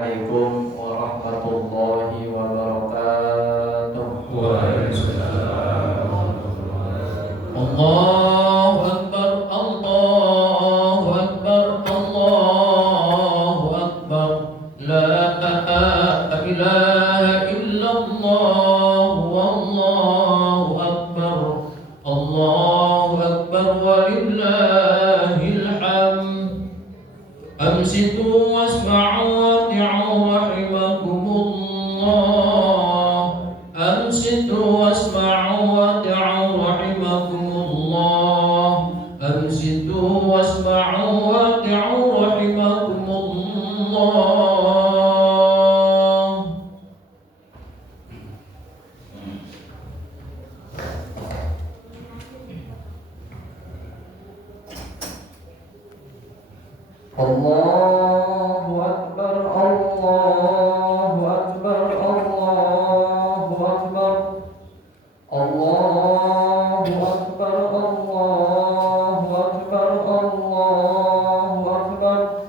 Assalamualaikum warahmatullahi wabarakatuh. Waalaikumsalam. Allahu Akbar, Allahu Akbar, Allahu Akbar. La ilaha illallah, wallahu akbar. Allahu Akbar walillahil hamd. Amsitu wasma'u wati'u rahimakumullah. Amsitu wasma'u wati'u rahimakumullah. Amsitu wasma'u wati'u rahimakumullah. Allahu Akbar, Allahu Akbar, Allahu Akbar. Allahu Akbar, Allahu Akbar, Allahu Akbar.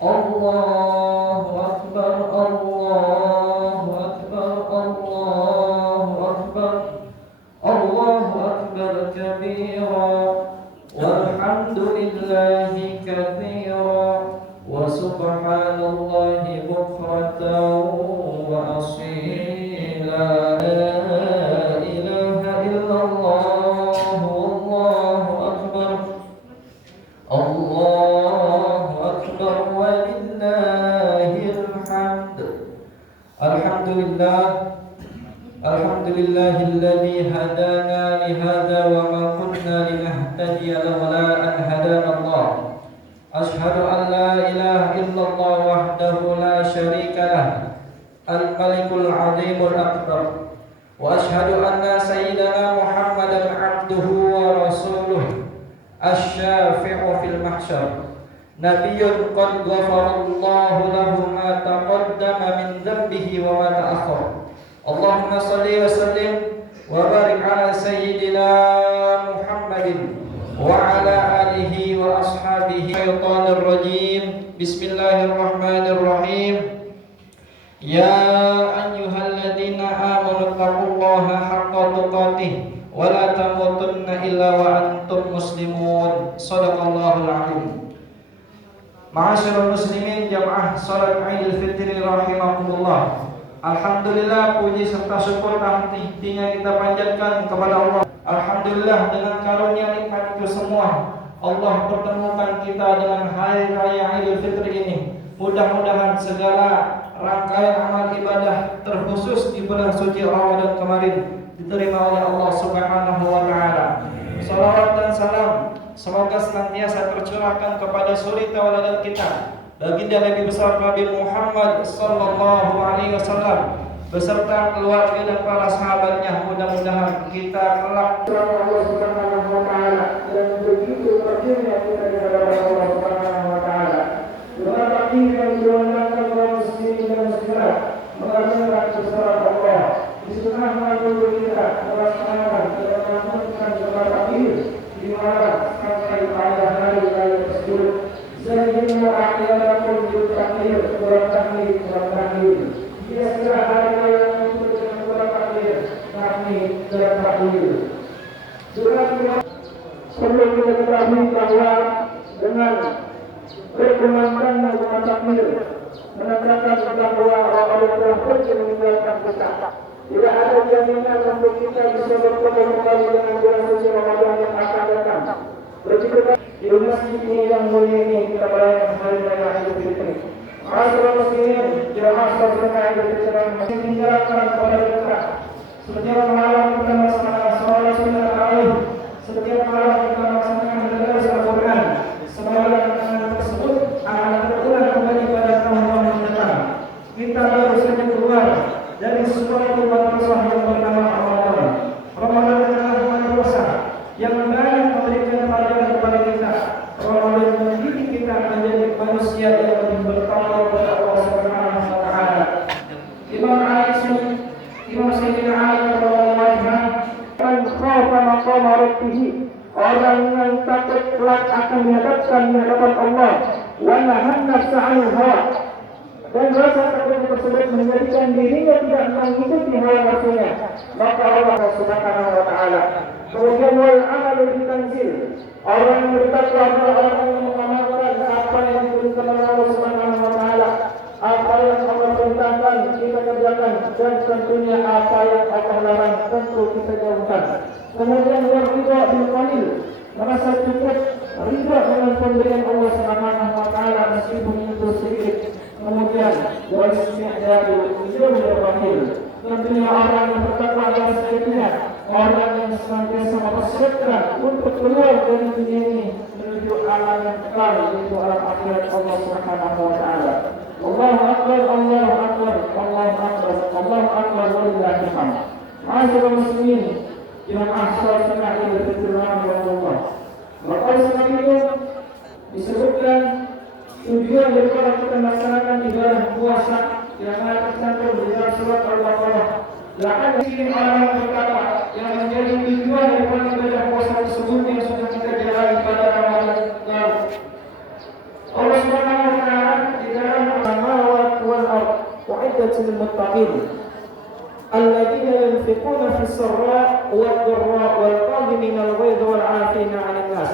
Allahu Akbar, Allahu Akbar, Allahu Akbar. Allahu Akbar kabira. Walhamdulillahi katsira wa subhanallahi bukratan wa asila. La ilaha illallah, wallahu akbar. Allahu akbar walillahil hamd. Alhamdulillah. Alhamdulillahilladzi hadana li hadza wa ma kunna linahtadiya laula an hadana Allah. Ashhadu an la ilaha illallah wahdahu la syarika lah, al-malikul azimul akbar. Wa ashhadu anna sayyidana Muhammadan abduhu wa rasuluh, asy-syafi'u fil mahsyar. Nabiyyun qad ghafarallahu lahu ma taqaddama min dhanbihi wa ma ta'akhkhar. Allahumma salli wa sallim wa barik ala sayyidina Muhammadin wa ala alihi wa ashabihi. Syaitanir rajim. Bismillahirrahmanirrahim. Ya ayyuhalladzina amanu taqullaha haqqa tuqatih wa la tamutunna illa wa antum muslimun. Shadaqallahul azim. Ma'asyiral muslimin jamaah salat Idul Fitri rahimakumullah. Alhamdulillah, puji serta syukur hati-hatinya kita panjatkan kepada Allah. Alhamdulillah, dengan karunia nikmat itu semua Allah pertemukan kita dengan hari raya Idul Fitri ini. Mudah-mudahan segala rangkaian amal ibadah terkhusus di bulan suci Ramadan kemarin diterima oleh Allah Subhanahu wa taala. Salawat dan salam semoga senantiasa tercurahkan kepada suri tauladan kita, baginda Nabi besar Nabi Muhammad sallallahu alaihi wasallam beserta keluarga dan para sahabatnya. Mudah-mudahan kita kelak Allah Subhanahu wa taala dan begitu terjunnya kita kepada Allah Subhanahu wa taala. Doa kami yang diundangkan kaum muslimin dan muslimat mengajarkan kebesaran Allah. Disunahkan untuk kita melaksanakan dan melakukan sholat Id di mana sampai pada hari raya tersebut. Zayyinu a'yadakum bil takbir wa tahmid wa tahmid. Kira-kira hari raya untuk dengan suara takbir, tahmid dan takbir. Perlu kita ketahui bahwa dengan berkumandangnya suara takbir menandakan bahwa Allah telah pergi meninggalkan kita. Tidak ada jaminan untuk kita bisa bertemu kembali dengan bulan suci Ramadan yang akan datang. Begitu di masjid ini yang mulia ini kita merayakan hari raya Idul Fitri. Ma'asyiral muslimin, jamaah salat Idul Fitri masih dijalankan kepada kita. Setiap malam kita melaksanakan salat sunnah tarawih. Setiap malam kita melaksanakan darah Al-Qur'an. Semoga dengan tersebut akan terulang kembali pada tahun-tahun mendatang. Kita baru saja keluar dari sebuah bulan puasa yang bernama Ramadan. Ramadan adalah bulan puasa yang banyak memberikan pelajaran kepada kita. Ramadan mendidik kita menjadi manusia yang lebih bertakwa kepada Allah Subhanahu wa taala. Imam Sayyidina Ali radhiyallahu anhu, "Man khafa maqama rabbih", orang yang takut kelak akan dihadapkan di hadapan Allah. Wa nahan nafsa 'anil hawa, dan rasa takut tersebut menjadikan dirinya tidak mengikuti hawa nafsunya, maka Allah Subhanahu wa taala. Kemudian wal amalu bil tanzil, orang yang bertakwa adalah orang yang mengamalkan apa yang diberikan oleh Allah Subhanahu wa taala, apa yang Allah perintahkan kita kerjakan, dan tentunya apa yang Allah larang tentu kita jauhkan. Kemudian wal ridha bil qalil, merasa cukup ridha dengan pemberian Allah Subhanahu wa taala meskipun itu sedikit. Kemudian wal isti'dadu bil rahil, tentunya orang yang bertakwa adalah sejatinya orang yang senantiasa mempersiapkan untuk keluar dari dunia ini menuju alam yang kekal, yaitu alam akhirat Allah Subhanahu wa taala. Allahu akbar, Allahu akbar, Allahu akbar, Allahu akbar, walillahil hamd. Ma'asyiral muslimin, jemaah salat Sunnah Idul Fitri Allah. Maka sebab itu disebutkan tujuan daripada kita melaksanakan ibadah puasa yang ada tercantum di dalam surat Al-Baqarah. Lakukan ini orang yang berkata yang menjadi tujuan daripada ibadah puasa tersebut yang sudah kita jalani pada Ramadan lalu. Allah Subhanahu wa taala di dalam samawati wal ardh u'iddat lil muttaqin alladziina yunfiquna fis sarra'i wad dharra'i wal qaadhimina al ghaidha wal 'aafina 'anil naas.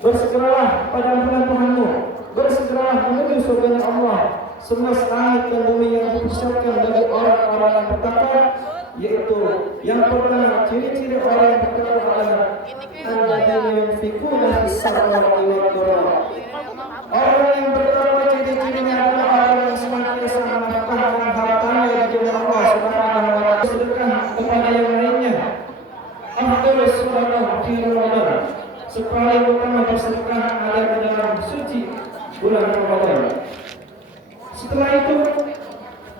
Bersegeralah pada ampunan Tuhanmu, bersegeralah menuju surga Allah. Semua langit dan bumi yang dipersiapkan bagi orang-orang yang bertakwa, yaitu yang pertama ciri-ciri orang yang bertakwa adalah alladzina yunfiquna fis sarra'i wad dharra'i. Orang yang bertakwa ciri-cirinya adalah orang yang senantiasa menafkahkan hartanya di jalan Allah Subhanahu wa taala, sedekah kepada yang lainnya. Afdhalus sadaqah fi Ramadan, sepaling utama bersedekah ada di dalam suci bulan Ramadan. Setelah itu,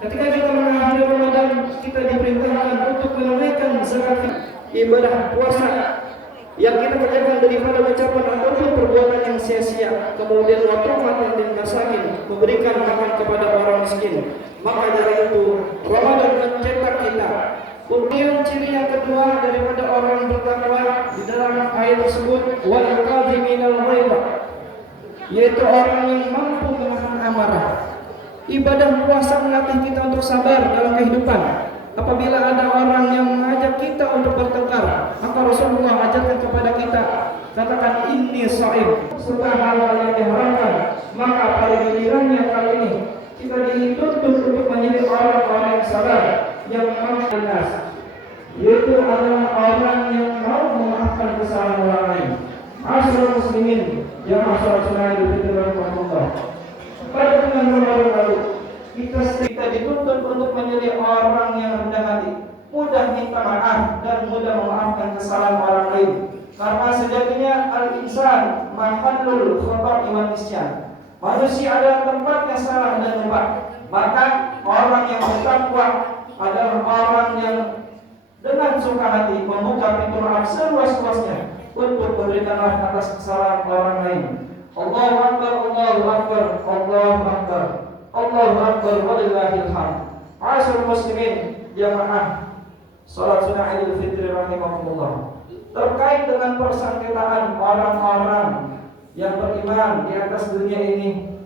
ketika kita mengakhiri Ramadan, kita diperintahkan untuk menunaikan zakat, ibadah puasa yang kita kerjakan daripada ucapan ataupun perbuatan yang sia-sia. Kemudian waktu makan dan masakin, memberikan makan kepada orang miskin. Maka dari itu Ramadan mencetak kita. Kemudian ciri yang kedua daripada orang bertakwa di dalam ayat tersebut, wal qadhiminal ghaidha, yaitu orang yang mampu menahan amarah. Ibadah puasa melatih kita untuk sabar dalam kehidupan. Apabila ada orang yang mengajak kita untuk bertengkar, maka Rasulullah ajarkan kepada kita, katakan inni sha'im, setelah hal yang diharamkan. Maka pada gilirannya kali ini kita dituntut untuk menjadi orang-orang yang sabar, yang mampu nas, yaitu adalah orang yang mau memaafkan kesalahan orang lain. Ma'asyiral muslimin, jamaah salat Sunnah Idul Fitri Allah. Pada bulan Ramadan lalu, kita dituntut untuk menjadi orang yang rendah hati, mudah minta maaf dan mudah memaafkan kesalahan orang lain. Karena sejatinya al-insan mahallul khata' wa nisyan. Manusia adalah tempatnya salah dan lupa. Maka orang yang bertakwa adalah orang yang dengan suka hati membuka pintu maaf seluas-luasnya untuk memberikan maaf atas kesalahan orang lain. Allahu akbar, Allahu akbar, Allahu akbar, Allahu akbar, walillahil hamd. Ma'asyiral muslimin, jamaah salat Sunnah Idul Fitri rahimakumullah. Terkait dengan persangkitaan orang-orang yang beriman di atas dunia ini,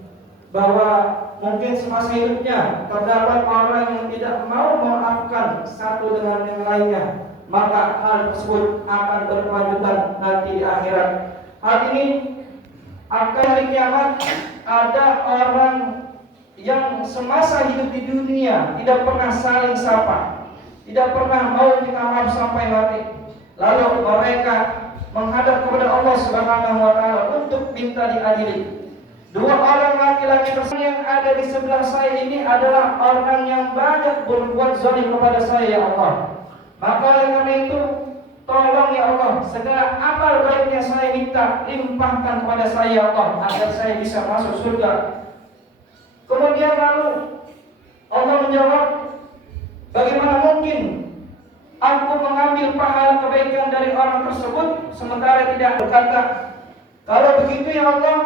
bahwa mungkin semasa hidupnya terdapat orang yang tidak mau memaafkan satu dengan yang lainnya, maka hal tersebut akan berkelanjutan nanti di akhirat. Hal ini akan hari kiamat ada orang yang semasa hidup di dunia tidak pernah saling sapa, tidak pernah mau minta maaf sampai mati. Lalu mereka menghadap kepada Allah Subhanahu wa taala untuk minta diadili. Dua orang laki-laki tersebut yang ada di sebelah saya ini adalah orang yang banyak berbuat zalim kepada saya, ya Allah. Maka oleh karena itu, tolong ya Allah, segala amal baiknya saya minta limpahkan kepada saya, ya Allah, agar saya bisa masuk surga. Kemudian lalu Allah menjawab, bagaimana mungkin aku mengambil pahala kebaikan dari orang tersebut sementara tidak berkata, kalau begitu ya Allah,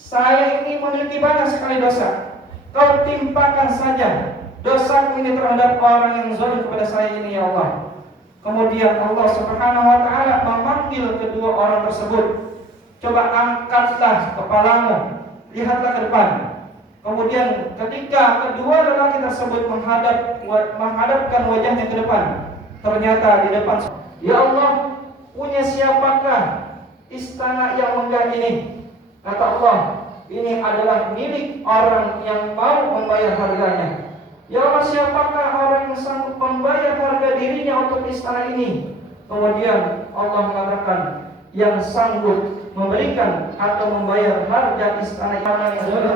saya ini memiliki banyak sekali dosa. Kau timpakan saja dosa ini terhadap orang yang zalim kepada saya ini, ya Allah. Kemudian Allah Subhanahu wa taala memanggil kedua orang tersebut. Coba angkatlah kepalamu, lihatlah ke depan. Kemudian ketika kedua lelaki tersebut menghadapkan wajahnya ke depan, ternyata di depan, ya Allah, punya siapakah istana yang megah ini? Kata Allah, ini adalah milik orang yang mau membayar harganya. Ya Allah, siapakah orang yang sanggup membayar harga dirinya untuk istana ini? Kemudian Allah mengatakan, yang sanggup memberikan atau membayar harga istana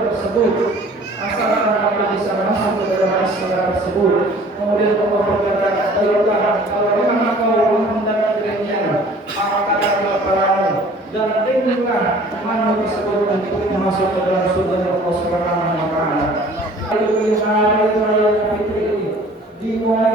tersebut, asalkan apa bisa masuk ke dalam istana tersebut. Kemudian Allah berkata, kalau memang kau menghendaki demikian, maka katakanlah kepadamu dan tinggilah imanmu tersebut untuk masuk ke dalam surga Allah Subhanahu wa taala. Di hari raya Fitri ini, di mulai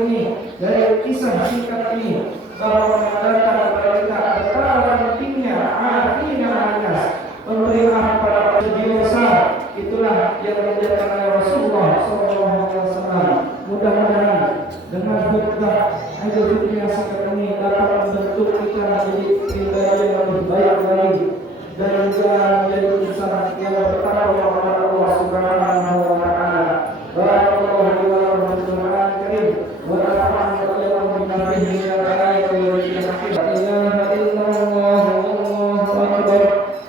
ini, dari kisah singkat ini, bahwa menandakan kepada kita betapa pentingnya artinya anas, memberikan kepada pendosa. Itulah yang diajarkan oleh Rasulullah SAW. Mudah-mudahan dengan khutbah Idul Fitri yang singkat ini dapat membentuk kita menjadi pribadi yang lebih baik lagi, dan juga menjadi insan yang bertakwa kepada Allah Subhanahu wa taala. Barakallahu li wa lakum fil Qur'anil Karim wa nafa'ani wa iyyakum bima fihi min al-ayati wal hikmati. La ilaha illallah, wallahu akbar,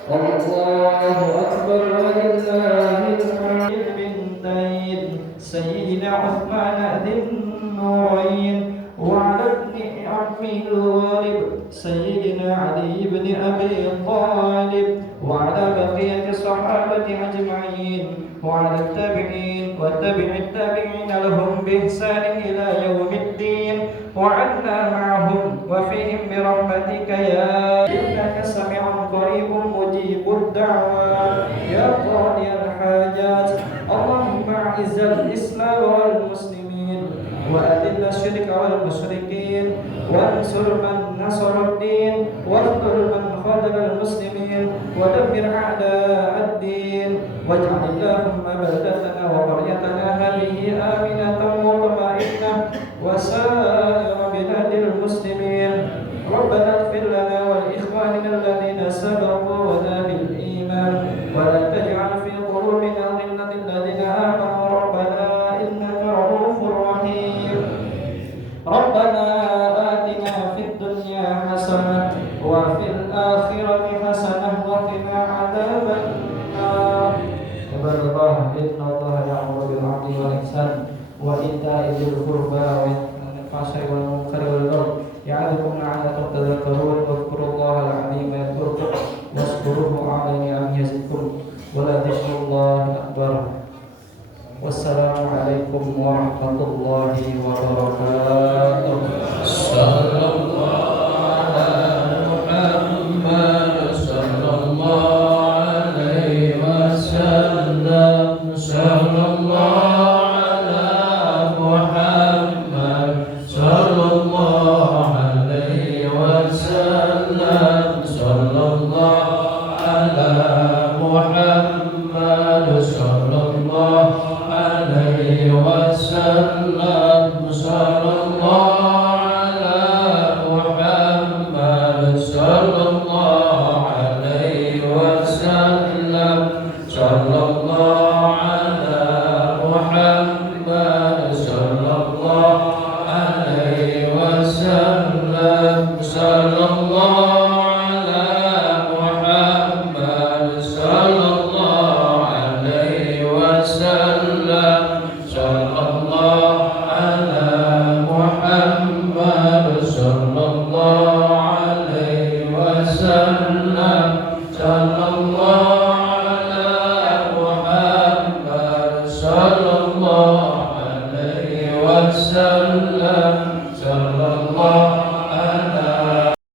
Allahu akbar, walillahil hamd. Bintain Sayyidina Uthman dzin-nurain wa 'ala ibni Affil Ghalib Sayyidina Ali ibn Abi Thalib wa 'ala baqiyati sahabati ajma'in وعلى التابعين وتابع التابعين لهم بإحسان إلى يوم الدين وعنا معهم وفيهم برحمتك يا إنك سميع قريب مجيب الدعوات يا قاضي الحاجات. اللهم أعز الإسلام والمسلمين وأذل الشرك والمشركين وانصر من نصر الدين واخذل من خذل المسلمين ودمر أعداء الدين واجعل اللهم بلدتنا وقريتنا هذه آمنة مطمئنة وسائر بلاد المسلمين. ربنا اغفر لنا ولإخواننا الذين سبقونا بالإيمان ولا تجعل في قلوبنا غلا للذين آمنوا ربنا إنك رؤوف رحيم. ربنا آتنا في الدنيا حسنة وفي الآخرة حسنة وقنا عذاب النار. عباد الله إن الله يأمر بالعدل والإحسان وإيتاء ذي القربى وينهى عن الفحشاء والمنكر والبغي يعظكم لعلكم تذكرون. واذكروا الله العظيم يذكركم واشكروه على نعمه يزدكم ولذكر الله أكبر. والسلام عليكم ورحمة الله وبركاته. صلى الله على محمد صلى الله عليه وسلم. صلى الله على محمد صلى الله عليه وسلم. صلى الله على محمد صلى الله عليه وسلم. صلى الله على محمد صلى الله عليه وسلم. صلى الله على محمد صلى الله عليه وسلم. صلى الله على محمد صلى الله عليه وسلم. صلى الله على محمد صلى الله عليه وسلم. صلى الله على محمد صلى الله عليه وسلم.